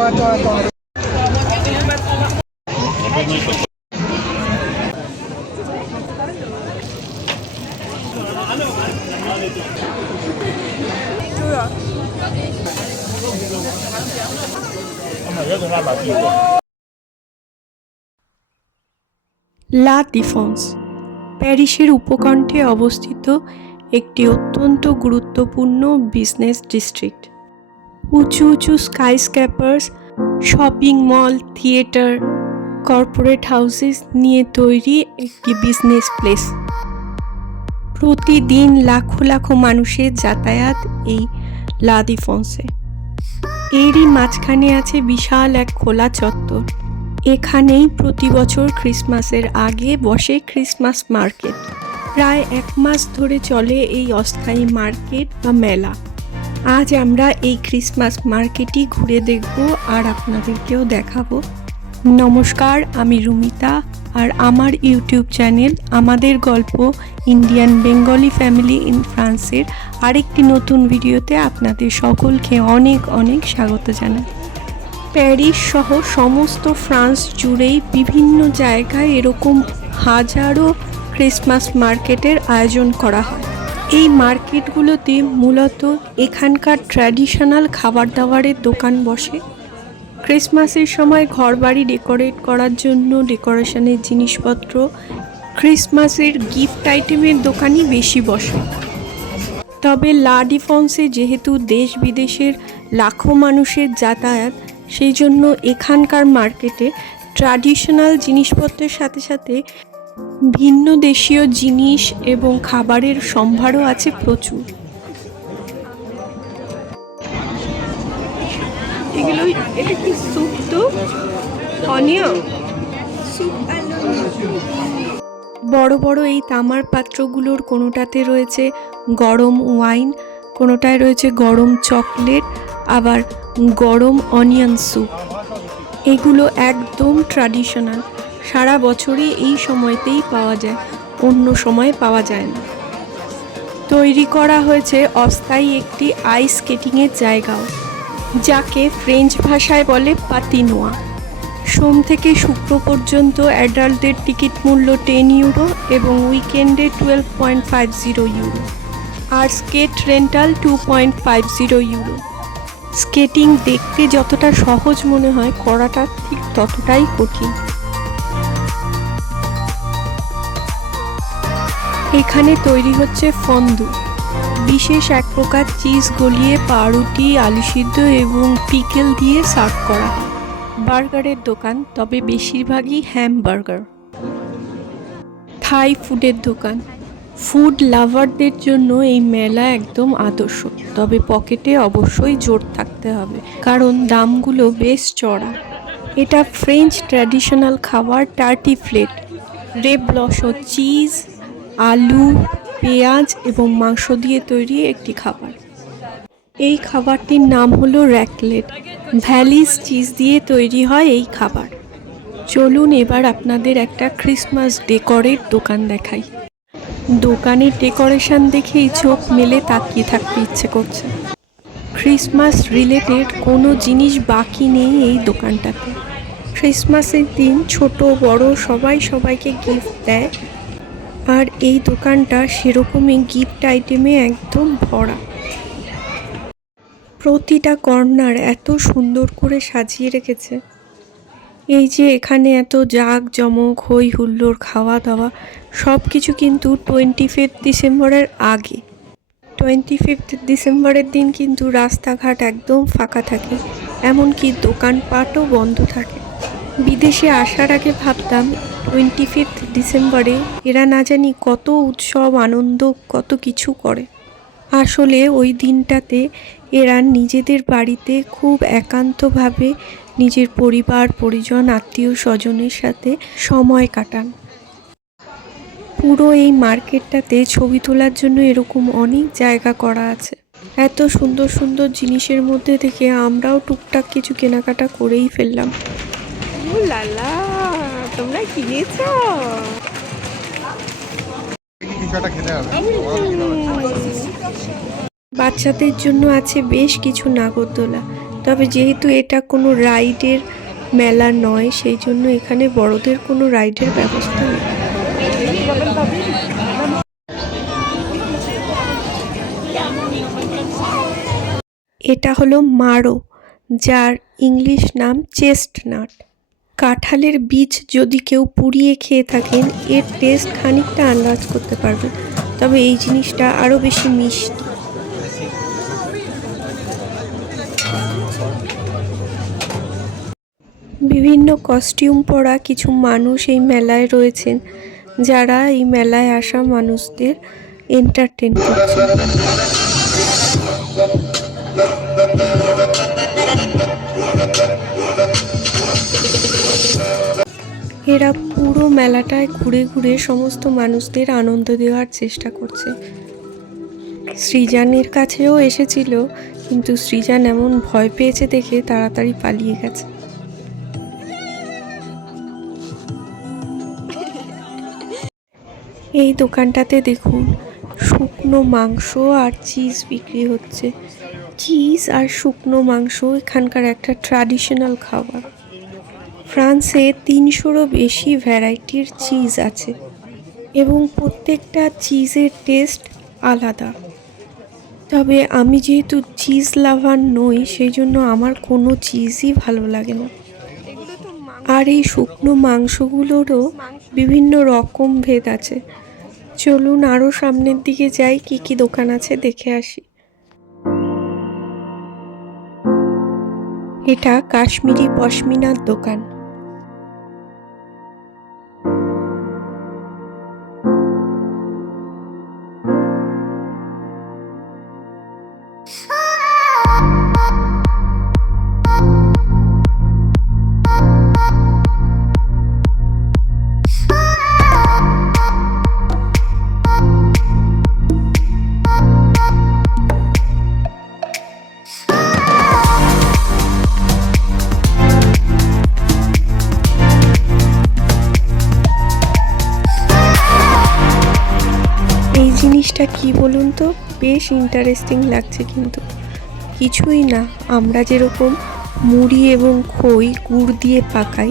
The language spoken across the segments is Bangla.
লা ডিফেন্স প্যারিসের উপকণ্ঠে অবস্থিত একটি অত্যন্ত গুরুত্বপূর্ণ বিজনেস ডিস্ট্রিক্ট। উঁচু উঁচু skyscrapers, shopping mall, theatre, corporate houses নিয়ে তৈরি একটি বিজনেস প্লেস। প্রতিদিন লাখো লাখো মানুষের যাতায়াত এই লা ডিফেন্সে। এরই মাঝখানে আছে বিশাল এক খোলা চত্বর। এখানেই প্রতি বছর ক্রিসমাসের আগে বসে ক্রিসমাস মার্কেট। প্রায় 1 মাস ধরে চলে এই অস্থায়ী মার্কেট বা মেলা। আজ আমরা এই ক্রিসমাস মার্কেটই ঘুরে দেখব আর আপনাদেরকেও দেখাবো। নমস্কার, আমি রুমিতা, আর আমার ইউটিউব চ্যানেল আমাদের গল্প ইন্ডিয়ান বেঙ্গলি ফ্যামিলি ইন ফ্রান্সের আরেকটি নতুন ভিডিওতে আপনাদের সকলকে অনেক অনেক স্বাগত জানাই। প্যারিস সহ সমস্ত ফ্রান্স জুড়েই বিভিন্ন জায়গায় এরকম হাজারো ক্রিসমাস মার্কেটের আয়োজন করা হয়। এই মার্কেটগুলোতে মূলত এখানকার ট্র্যাডিশনাল খাবার দাবারের দোকান বসে। ক্রিসমাসের সময় ঘরবাড়ি ডেকোরেট করার জন্য ডেকোরেশনের জিনিসপত্র, ক্রিসমাসের গিফট আইটেমের দোকানই বেশি বসে। তবে লা ডিফেন্সে যেহেতু দেশ বিদেশের লাখো মানুষের যাতায়াত, সেই জন্য এখানকার মার্কেটে ট্র্যাডিশনাল জিনিসপত্রের সাথে সাথে ভিন্ন দেশীয় জিনিস এবং খাবারের সম্ভারও আছে প্রচুর। এগুলো, এটা কি স্যুপ? তো অনিয়ন স্যুপ। বড় বড় এই তামার পাত্রগুলোর কোনোটাতে রয়েছে গরম ওয়াইন, কোনোটায় রয়েছে গরম চকলেট, আবার গরম অনিয়ন স্যুপ। এগুলো একদম ট্র্যাডিশনাল, সারা বছরই এই সময়তেই পাওয়া যায়, অন্য সময় পাওয়া যায় না। তৈরি করা হয়েছে অস্থায়ী একটি আইস স্কেটিংয়ের জায়গাও, যাকে ফ্রেঞ্চ ভাষায় বলে পাতিনোয়া। সোম থেকে শুক্র পর্যন্ত অ্যাডাল্টের টিকিট মূল্য 10 ইউরো এবং উইকেন্ডে 12.50 ইউরো, আর স্কেট রেন্টাল 2.50 ইউরো। স্কেটিং দেখতে যতটা সহজ মনে হয়, করাটা ঠিক ততটাই কঠিন। এখানে তৈরি হচ্ছে ফন্দু, বিশেষ এক প্রকার চিজ গলিয়ে পাউরুটি, আলু সিদ্ধ এবং পিকেল দিয়ে সার্ভ করা হয়। বার্গারের দোকান, তবে বেশিরভাগই হ্যামবার্গার। থাই ফুডের দোকান। ফুড লাভারদের জন্য এই মেলা একদম আদর্শ, তবে পকেটে অবশ্যই জোর থাকতে হবে, কারণ দামগুলো বেশ চড়া। এটা ফ্রেঞ্চ ট্র্যাডিশনাল খাবার টার্টিফ্লেট, রেবলস, চিজ, আলু, পেঁয়াজ এবং মাংস দিয়ে তৈরি একটি খাবার। এই খাবারটির নাম হলো র্যাকলেট। ভ্যালিস চিজ দিয়ে তৈরি হয় এই খাবার। চলুন এবার আপনাদের একটা ক্রিসমাস ডেকোরের দোকান দেখাই। দোকানের ডেকোরেশন দেখেই চোখ মেলে তাকিয়ে থাকতে ইচ্ছে করছে। ক্রিসমাস রিলেটেড কোনো জিনিস বাকি নেই এই দোকানটাতে। ক্রিসমাসের দিন ছোট বড় সবাই সবাইকে গিফট দেয়, আর এই দোকানটা সেরকমই গিফট আইটেমে একদম ভরা। প্রতিটা কর্নার এত সুন্দর করে সাজিয়ে রেখেছে। এই যে এখানে এত জাঁকজমক, হই হুল্লোড়, খাওয়া দাওয়া সব কিছু কিন্তু 25 ডিসেম্বরের আগে। 25 ডিসেম্বরের দিন কিন্তু রাস্তাঘাট একদম ফাঁকা থাকে, এমনকি দোকানপাটও বন্ধ থাকে। বিদেশে আসার আগে ভাবতাম 25 ডিসেম্বরে এরা না জানি কত উৎসব আনন্দ কত কিছু করে। আসলে ওই দিনটাতে এরা নিজেদের বাড়িতে খুব একান্তভাবে নিজের পরিবার পরিজন আত্মীয় স্বজনের সাথে সময় কাটান। পুরো এই মার্কেটটাতে ছবি তোলার জন্য এরকম অনেক জায়গা করা আছে। এত সুন্দর সুন্দর জিনিসের মধ্যে থেকে আমরাও টুকটাক কিছু কেনাকাটা করেই ফেললাম। লালা, তোমরা কিনেছো? বাচ্চাদের জন্য আছে বেশ কিছু নাগরদোলা, তবে যেহেতু এটা কোনো রাইডের মেলা নয়, সেই জন্য এখানে বড়দের কোনো রাইডের ব্যবস্থা নেই। এটা হলো মারো, যার ইংলিশ নাম চেস্টনাট। কাঁঠালের বীজ যদি কেউ পুড়িয়ে খেয়ে থাকেন, এর টেস্ট খানিকটা আন্দাজ করতে পারবেন, তবে এই জিনিসটা আরও বেশি মিষ্টি। বিভিন্ন কস্টিউম পরা কিছু মানুষ এই মেলায় রয়েছেন, যারা এই মেলায় আসা মানুষদের এন্টারটেন করছে। এরা পুরো মেলাটায় ঘুরে ঘুরে সমস্ত মানুষদের আনন্দ দেওয়ার চেষ্টা করছে। সৃজানের কাছেও এসেছিল, কিন্তু সৃজান এমন ভয় পেয়েছে দেখে তাড়াতাড়ি পালিয়ে গেছে। এই দোকানটাতে দেখুন, শুকনো মাংস আর চিজ বিক্রি হচ্ছে। চিজ আর শুকনো মাংস এখানকার একটা ট্র্যাডিশনাল খাবার। ফ্রান্সে ৩০০রও বেশি ভ্যারাইটির চিজ আছে এবং প্রত্যেকটা চিজের টেস্ট আলাদা। তবে আমি যেহেতু চিজ লাভার নই, সেই জন্য আমার কোনো চিজই ভালো লাগে না। আর এই শুকনো মাংসগুলোরও বিভিন্ন রকম ভেদ আছে। চলুন আরও সামনের দিকে যাই, কি কি দোকান আছে দেখে আসি। এটা কাশ্মীরি পশমিনার দোকান। জিনিসটা কি বলুন তো, বেশ ইন্টারেস্টিং লাগছে, কিন্তু কিছুই না। আমরা যেরকম মুড়ি এবং খই গুড় দিয়ে পাকাই,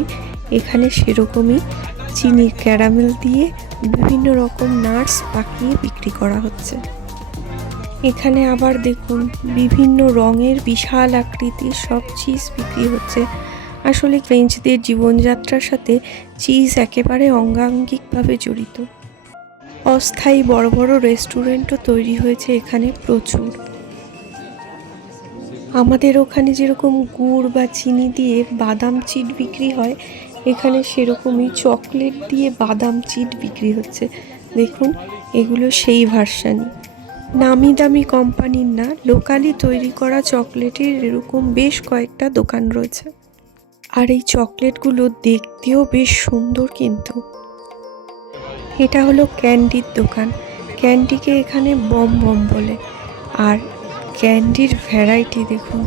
এখানে সেরকমই চিনির ক্যারামেল দিয়ে বিভিন্ন রকম নাটস পাকিয়ে বিক্রি করা হচ্ছে। এখানে আবার দেখুন, বিভিন্ন রঙের বিশাল আকৃতির সব চিজ বিক্রি হচ্ছে। আসলে ফ্রেঞ্চদের জীবনযাত্রার সাথে চিজ একেবারে অঙ্গাঙ্গিকভাবে জড়িত। অস্থায়ী বড় বড় রেস্টুরেন্টও তৈরি হয়েছে এখানে প্রচুর। আমাদের ওখানে যেরকম গুড় বা চিনি দিয়ে বাদাম চিট বিক্রি হয়, এখানে সেরকমই চকলেট দিয়ে বাদাম চিট বিক্রি হচ্ছে। দেখুন, এগুলো সেই ভার্সানই, নামি দামি কোম্পানির না, লোকালি তৈরি করা চকলেটের এরকম বেশ কয়েকটা দোকান রয়েছে। আর এই চকলেটগুলো দেখতেও বেশ সুন্দর। কিন্তু এটা হলো ক্যান্ডির দোকান। ক্যান্ডিকে এখানে বম বম বলে। আর ক্যান্ডির ভ্যারাইটি দেখুন,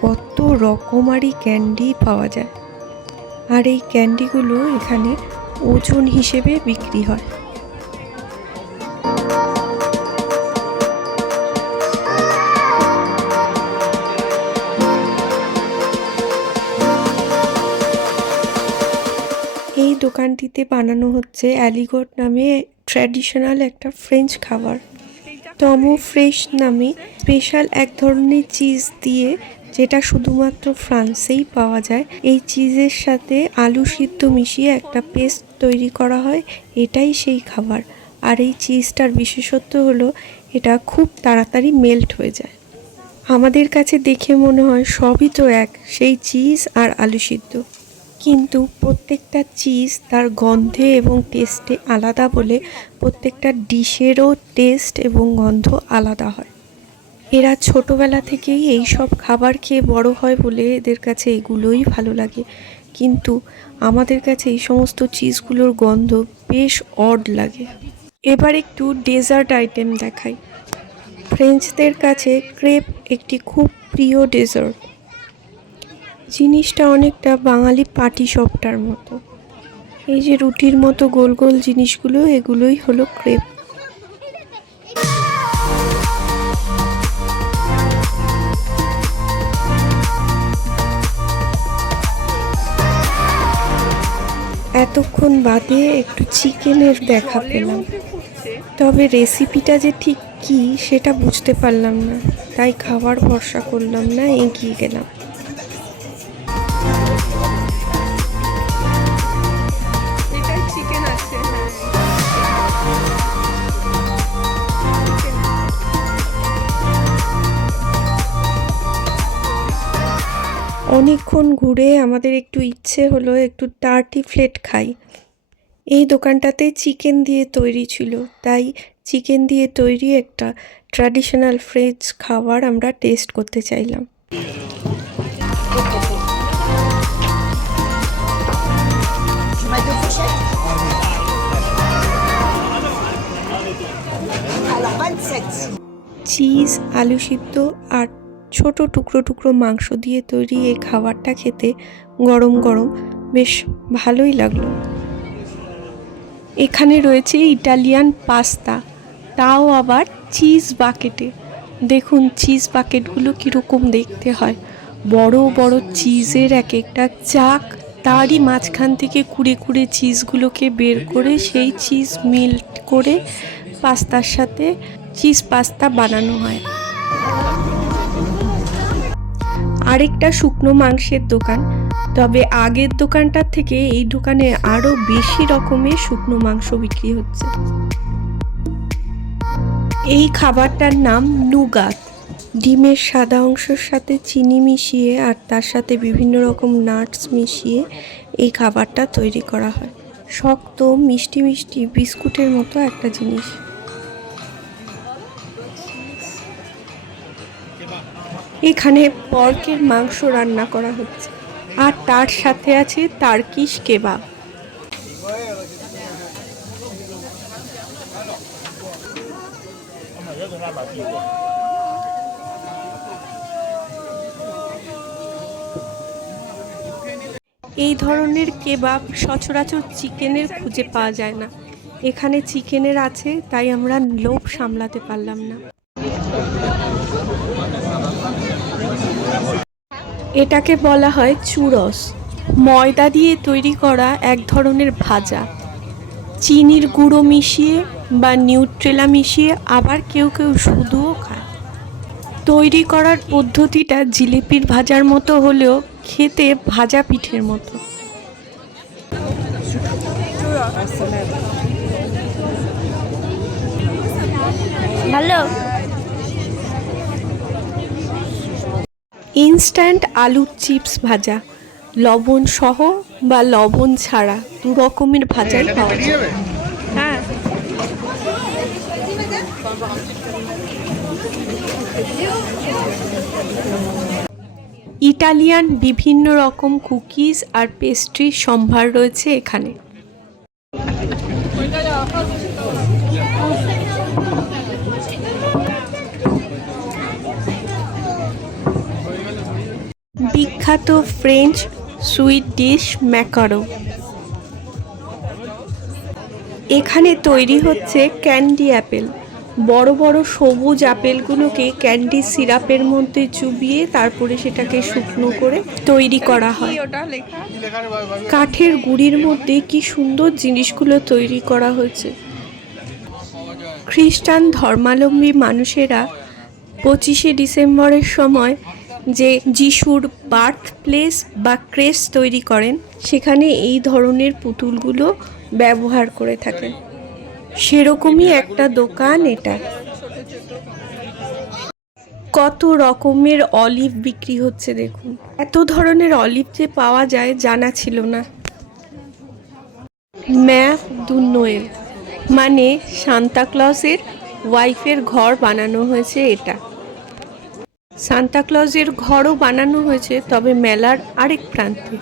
কত রকমারি ক্যান্ডি পাওয়া যায়। আর এই ক্যান্ডিগুলো এখানে ওজন হিসেবে বিক্রি হয়। এই দোকানটিতে বানানো হচ্ছে অ্যালিগট নামে ট্র্যাডিশনাল একটা ফ্রেঞ্চ খাবার। টমো ফ্রেশ নামে স্পেশাল এক ধরনের চিজ দিয়ে, যেটা শুধুমাত্র ফ্রান্সেই পাওয়া যায়। এই চিজের সাথে আলু সিদ্ধ মিশিয়ে একটা পেস্ট তৈরি করা হয়, এটাই সেই খাবার। আর এই চিজটার বিশেষত্ব হলো এটা খুব তাড়াতাড়ি মেল্ট হয়ে যায়। আমাদের কাছে দেখে মনে হয় সবই তো এক, সেই চিজ আর আলু সিদ্ধ, কিন্তু প্রত্যেকটা চিজ তার গন্ধে এবং টেস্টে আলাদা বলে প্রত্যেকটা ডিশেরও টেস্ট এবং গন্ধ আলাদা হয়। এরা ছোটোবেলা থেকেই এই সব খাবার খেয়ে বড় হয় বলে এদের কাছে এগুলোই ভালো লাগে, কিন্তু আমাদের কাছে এই সমস্ত চিজগুলোর গন্ধ বেশ অড লাগে। এবার একটু ডেজার্ট আইটেম দেখাই। ফ্রেঞ্চদের কাছে ক্রেপ একটি খুব প্রিয় ডেজার্ট। জিনিসটা অনেকটা বাঙালি পাটিসাপটার মতো। এই যে রুটির মতো গোল গোল জিনিসগুলো, এগুলোই হলো ক্রেপ। এতক্ষণ বাদে একটু চিকেনের দেখা পেলাম, তবে রেসিপিটা যে ঠিক কি সেটা বুঝতে পারলাম না, তাই খাবার ভরসা করলাম না, এগিয়ে গেলাম। অনেকক্ষণ ঘুরে আমাদের একটু ইচ্ছে হলো একটু টার্টিফ্লেট খাই। এই দোকানটাতে চিকেন দিয়ে তৈরি ছিল, তাই চিকেন দিয়ে তৈরি একটা ট্র্যাডিশনাল ফ্রেঞ্চ খাবার আমরা টেস্ট করতে চাইলাম। চিজ, আলু সিদ্ধ আর ছোট টুকরো টুকরো মাংস দিয়ে তৈরি এই খাবারটা খেতে গরম গরম বেশ ভালোই লাগলো। এখানে রয়েছে ইটালিয়ান পাস্তা, তাও আবার চিজ বাকেটে। দেখুন চিজ বাকেটগুলো কীরকম দেখতে হয়, বড় বড় চিজের এক একটা চাক, তারই মাঝখান থেকে কুড়ে কুড়ে চিজগুলোকে বের করে সেই চিজ মেল্ট করে পাস্তার সাথে চিজ পাস্তা বানানো হয়। আরেকটা শুকনো মাংসের দোকান, তবে আগের দোকানটার থেকে এই দোকানে আরো বেশি রকমের শুকনো মাংস বিক্রি হচ্ছে। এই খাবারটার নাম নুগাত। ডিমের সাদা অংশের সাথে চিনি মিশিয়ে আর তার সাথে বিভিন্ন রকম নাটস মিশিয়ে এই খাবারটা তৈরি করা হয়। শক্ত মিষ্টি মিষ্টি বিস্কুটের মতো একটা জিনিস। এখানে পর্কের মাংস রান্না করা হচ্ছে আর তার সাথে আছে টার্কিশ কেবাব। এই ধরনের কেবাব সচরাচর চিকেনের খুঁজে পাওয়া যায় না, এখানে চিকেনের আছে, তাই আমরা লোভ সামলাতে পারলাম না। এটাকে বলা হয় চুরস, ময়দা দিয়ে তৈরি করা এক ধরনের ভাজা। চিনির গুঁড়ো মিশিয়ে বা নিউট্রেলা মিশিয়ে, আবার কেউ কেউ শুধুও খায়। তৈরি করার পদ্ধতিটা জিলিপির ভাজার মতো হলেও খেতে ভাজা পিঠের মতো। ভালো। ইনস্ট্যান্ট আলুর চিপস ভাজা, লবণ সহ বা লবণ ছাড়া দু রকমের ভাজাই পাওয়া যায়। হ্যাঁ, ইটালিয়ান বিভিন্ন রকম কুকিজ আর পেস্ট্রির সম্ভার রয়েছে এখানে। বিখ্যাত ফ্রেঞ্চ সুইট ডিশ ম্যাকারো। এখানে তৈরি হচ্ছে ক্যান্ডি অ্যাপেল। বড় বড় সবুজ আপেলগুলোকে ক্যান্ডি সিরাপের মধ্যে চুবিয়ে তারপরে সেটাকে শুকনো করে তৈরি করা হয়। কাঠের গুঁড়ির মধ্যে কি সুন্দর জিনিসগুলো তৈরি করা হয়েছে। খ্রিস্টান ধর্মাবলম্বী মানুষেরা 25শে ডিসেম্বরের সময় যে যিশুর বার্থ প্লেস বা ক্রেস্ট তৈরি করেন, সেখানে এই ধরনের পুতুলগুলো ব্যবহার করে থাকেন। সেরকমই একটা দোকান এটা। কত রকমের অলিভ বিক্রি হচ্ছে দেখুন। এত ধরনের অলিভ যে পাওয়া যায় জানা ছিল না। ম্যাপ দু নোয়েল মানে সান্তাক্লজের ওয়াইফের ঘর বানানো হয়েছে এটা। সান্তাক্লজের ঘরও বানানো হয়েছে, তবে মেলার আরেক প্রান্তে।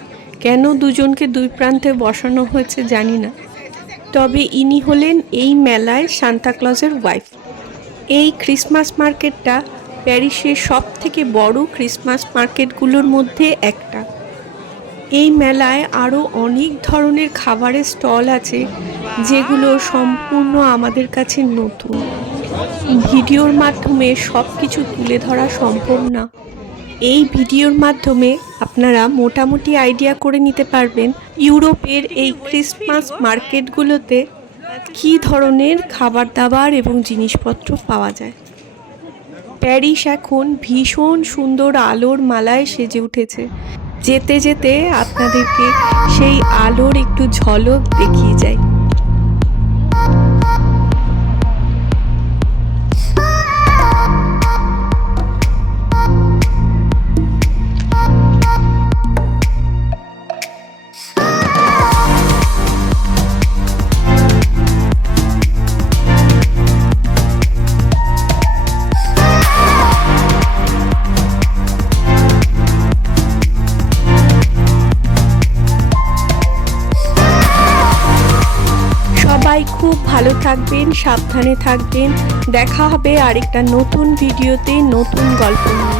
কেন দুজনকে দুই প্রান্তে বসানো হয়েছে জানি না, তবে ইনি হলেন এই মেলায় সান্তাক্লজের ওয়াইফ। এই ক্রিসমাস মার্কেটটা প্যারিসের সব থেকে বড় ক্রিসমাস মার্কেটগুলোর মধ্যে একটা। এই মেলায় আরও অনেক ধরনের খাবারের স্টল আছে, যেগুলো সম্পূর্ণ আমাদের কাছে নতুন। ভিডিওর মাধ্যমে সব কিছু তুলে ধরা সম্ভব না, এই ভিডিওর মাধ্যমে আপনারা মোটামুটি আইডিয়া করে নিতে পারবেন ইউরোপের এই ক্রিসমাস মার্কেটগুলোতে কী ধরনের খাবার দাবার এবং জিনিসপত্র পাওয়া যায়। প্যারিস এখন ভীষণ সুন্দর আলোর মালায় সেজে উঠেছে। যেতে যেতে আপনাদেরকে সেই আলোর একটু ঝলক দেখিয়ে যায়। সবাই খুব ভালো থাকবেন, সাবধানে থাকবেন। দেখা হবে আরেকটা নতুন ভিডিওতে নতুন গল্প নিয়ে।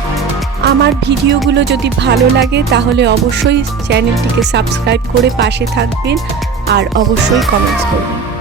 আমার ভিডিওগুলো যদি ভালো লাগে তাহলে অবশ্যই চ্যানেলটিকে সাবস্ক্রাইব করে পাশে থাকবেন আর অবশ্যই কমেন্টস করবেন।